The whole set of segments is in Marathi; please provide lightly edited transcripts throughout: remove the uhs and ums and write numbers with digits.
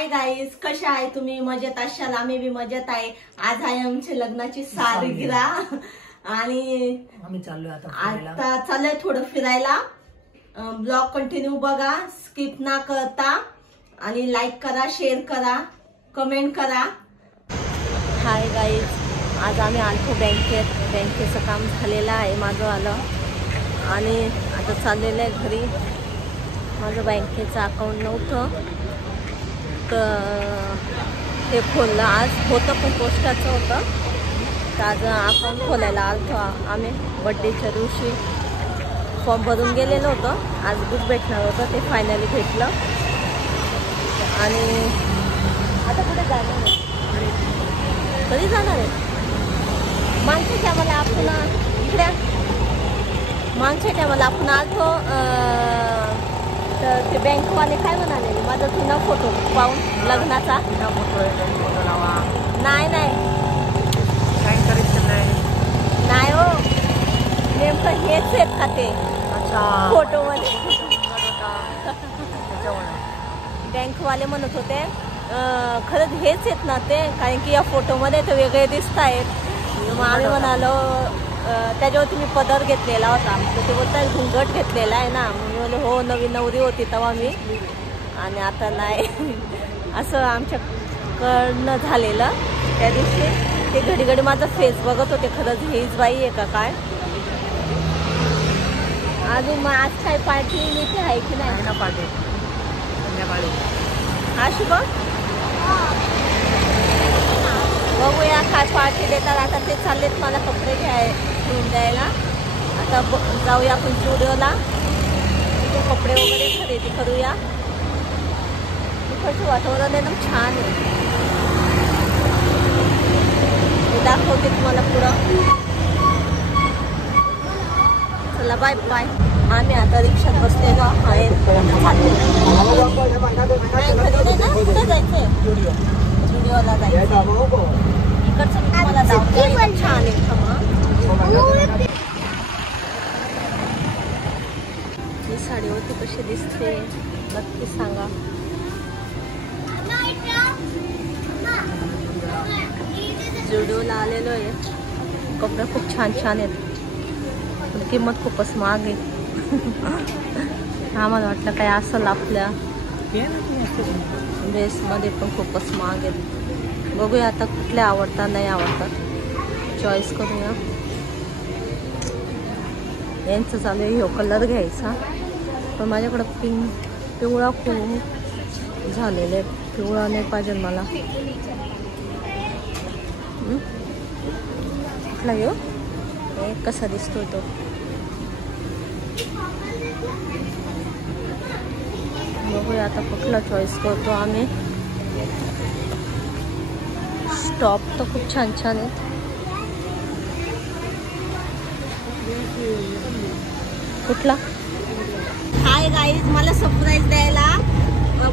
हाय गाईज, कशा आहे तुम्ही? मजेत असाल? आम्ही बी मजेत आहे. आज आहे आमची लग्नाची सालगिरह आणि आम्ही चाललोय आता चाललोय थोडं फिरायला. ब्लॉग कंटिन्यू बघा, स्किप ना करता आणि लाईक करा, शेअर करा, कमेंट करा. हाय गाईज, आज आम्ही आलतो बँकेचं काम झालेलं आहे माझं आलं आणि आता चाललेलं आहे घरी. माझं बँकेचं अकाउंट नव्हतं तर ते खोललं. आज होतं पण पोस्टाचं होतं, तर आज अकाउंट खोलायला आलतो आम्ही. बड्डेच्या दिवशी फॉर्म भरून गेलेलं होतं, आज बुक भेटणार होतं, ते फायनली भेटलं. आणि आता कुठे जाणार आहे? कधी जाणार आहे? माणसं टायमाला आपण इकडे माणसं टायमाला आपण आलतो तर ते बँकवाले काय म्हणाले, माझा जुना फोटो पाहून लग्नाचा फोटो लावा. नाही नाही हो, नेमकं हेच आहेत का ते फोटो मध्ये? बँकवाले म्हणत होते खरंच हेच आहेत ना ते, कारण की या फोटोमध्ये ते वेगळे दिसत आहेत. मग आम्ही म्हणालो, त्याच्यावरती मी पदर घेतलेला होता, तर ते बोलतात घुंगट घेतलेला आहे ना. मी बोलले हो, नवीन नवरी होती तेव्हा मी, आणि आता नाही. असं आमच्याकडनं झालेलं. त्या दिवशी ते घडी घडी माझा फेस बघत होते, खरंच हीच बाई आहे का काय. अजून मग आज काय पार्टी नीती आहे की नाही ना? पार्टी संध्याकाळी अशी बघ, बघूया काय पार्टी देतात. आता ते चाललेत मला कपडे घेऊन द्यायला. आता जाऊया आपण स्टुडिओला, तिथे कपडे वगैरे खरेदी करूया. इकडचं वातावरण एकदम छान आहे, मी दाखवते तुम्हाला पुढं. चला बाय बाय. आम्ही आता रिक्षात बसलेलो आहे. कुठे जायचंय? स्टुडिओला जायचं. इकडचं मी तुम्हाला दाखवते, छान आहे. ही साडीवरती कशी दिसते नक्की सांगा. स्टुडिओला आलेलो आहे. कपडे खूप छान छान आहेत, पण किंमत खूपच महाग आहे. आम्हाला वाटलं काय असेल आपल्या ड्रेसमध्ये, पण खूपच महाग आहेत. बघूया आता कुठल्या आवडतात नाही आवडतात, चॉईस करूया. यांचं चालू आहे ह्यो कलर घ्यायचा, पण माझ्याकडं पिवळा खूप झालेले. पिवळा नाही पाहिजे मला. कुठला घेऊ? कसा दिसतो तो? बघूया आता कुठला चॉईस करतो आम्ही. टॉप तर खूप छान छान आहे. कुठला? हाय गाईज, मला सरप्राईज द्यायला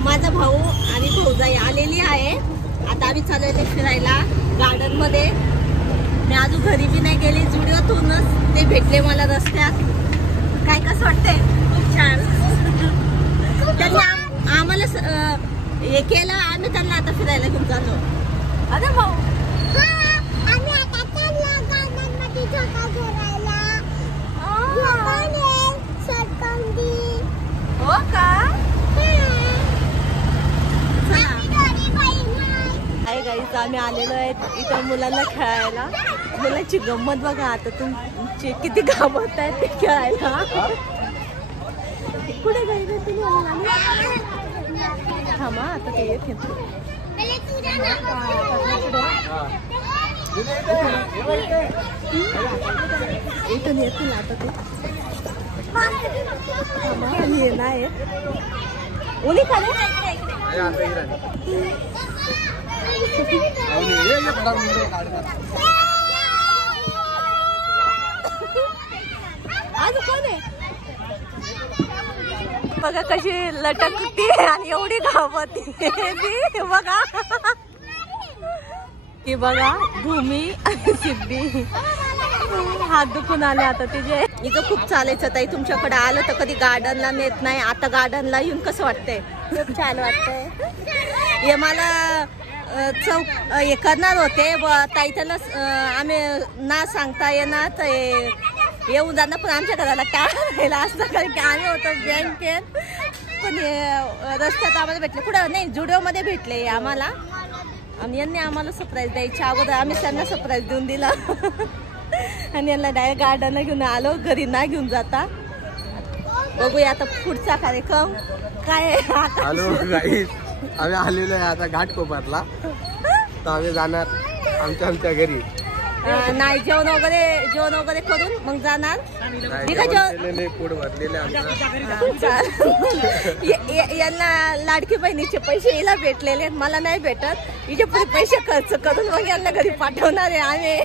माझा भाऊ आणि भाऊजाई आलेली आहे. आता आम्ही चाललोय फिरायला गार्डन मध्ये. मी अजून घरी बी नाही गेली, स्टुडिओतूनच ते भेटले मला रस्त्यात. काय कसं वाटतंय? खूप छान. त्यांनी आम्हाला हे केलं, आम्ही त्यांना आता फिरायला घेऊन चाललो. अरे भाऊ, आम्ही आता चाललो गार्डन मध्ये झोका झुलायला. हो का? हाय गाईज, आम्ही आलेलो आहे इथं मुलांना खेळायला. मुलांची गंमत बघा आता, तुमची किती घाबरत आहेत ते खेळायला. कुठे जायचं तुम्ही? थांबा आता ते येते. इथून येतील आता ते. थांबा ये नाही ओली का आज कोण आहे बघा, कशी लटकते आणि एवढी घाबरते बघा. की बघा भूमी आणि सिद्धी हात दुखून आले आता तिचे. इथं खूप चालायचं ताई, तुमच्याकडे आलं तर कधी गार्डनला नेत नाही. आता गार्डनला येऊन कसं वाटतंय? खूप छान वाटतंय. हे मला चौक हे करणार होते ताई त्याला आम्ही ना सांगता येणार तर येऊन जाणार पण आमच्या घराला टाळायला असं कारण की आम्ही होतो बँकेत पण रस्त्यात आम्हाला भेटले कुठं नाही जुडिओमध्ये भेटले आम्हाला आणि यांनी आम्हाला सरप्राईज द्यायच्या अगोदर आम्ही त्यांना सरप्राईज देऊन दिला आणि यांना डायरेक्ट गार्डनला घेऊन आलो घरी ना घेऊन जाता बघूया आता पुढचा कार्यक्रम काय हॅलो गाईस आम्ही आलेलो आहे आता घाटकोपरला तर आम्ही जाणार आमच्या घरी नाही जेवण वगैरे करून मग जाणार पोट भरलेले यांना लाडकी बहिणीचे पैसे हिला भेटलेले आहेत मला नाही भेटत हिचे पुढे पैसे खर्च करून मग यांना घरी पाठवणार आहे आम्ही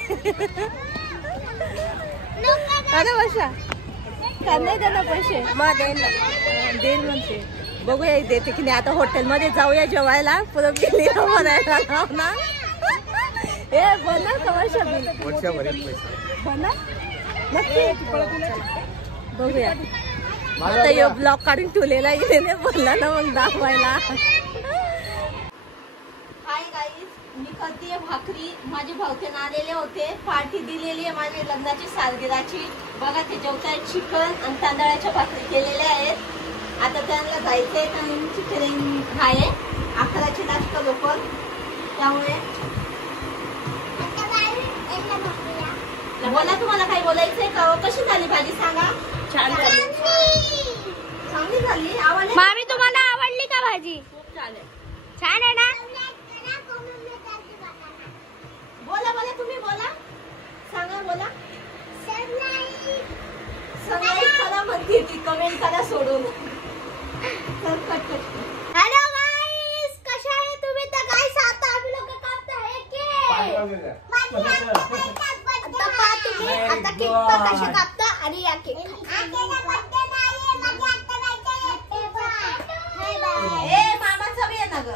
अरे वर्षा का नाही देणार पैसे मग देईल म्हणते बघूया देते की नाही आता हॉटेलमध्ये जाऊया जेवायला परत गेली म्हणायला लाव ना ए बोलणार का वर्षा बोलणार नक्की बघूया आता हे ब्लॉग काढून ठेवलेला गेले बोलला ना मग दाखवायला हाय गाईज मी करते भाकरी माझे भाऊतेन आलेले होते पार्टी दिलेली आहे माझ्या लग्नाची सालगिराची बघा ते जेवताय चिकन आणि तांदळाच्या भाकरी केलेल्या आहेत आता त्यांना जायचंय त्यांची ट्रेन आहे 11ची लास्ट लोकल त्यामुळे बोला तुम्हाला काही बोलायचंय का कशी झाली भाजी सांगा छान झाली चांगली झाली आवडली मामी तुम्हाला आवडली का भाजी खूप छान आहे छान आहे ना बोला तुम्ही बोला सांगा बोला सगळी करा म्हणते ती कमेंट करा सोडून हॅलो गाईस कशा आहे तुम्ही तर गाईस आता आम्ही लोक कापता आहे केक आता पहा तुम्ही आता केक पण कशा कापता आणि या केक मामाचा बी आहे ना ग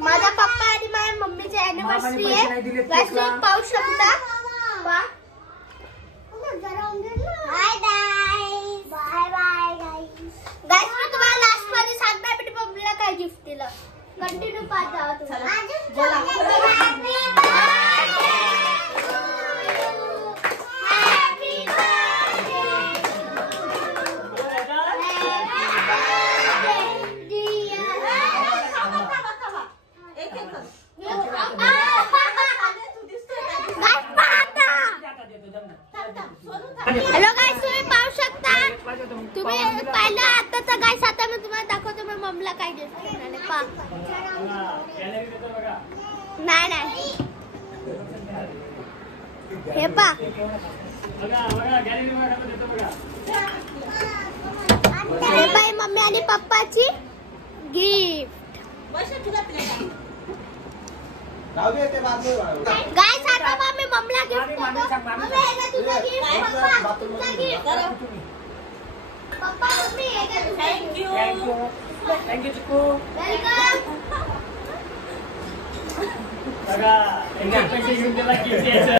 माझा पप्पा आणि माझ्या मम्मीची अॅनिव्हर्सरी आहे गाईस तुम्ही पाहू शकता पहा बाय गाईस बाय बाय गाईस गाईस मी तुम्हाला लास्ट मध्ये सांगणार मी मम्मीला काय गिफ्ट दिलं कंटिन्यू पाहत जावा तुम्ही हॅलो गाईस तुम्ही पाहू शकता तुम्ही पाहिलं आताचा गाईस आता मी तुम्हाला दाखवतो मी मम्मीला काय गिफ्ट घेणार आहे पहा नाही हे पहा हे बाई मम्मी आणि पप्पाची गिफ्ट गाईस आता मम्मी मम्मीला गिफ्ट मम्मी हे घे तुझं गिफ्ट पप्पा तुझं गिफ्ट पप्पा मम्मी हे घे तुझं थँक्यू चिकू वेलकम बघा पैसे घेऊन त्याला गिफ्ट द्यायचं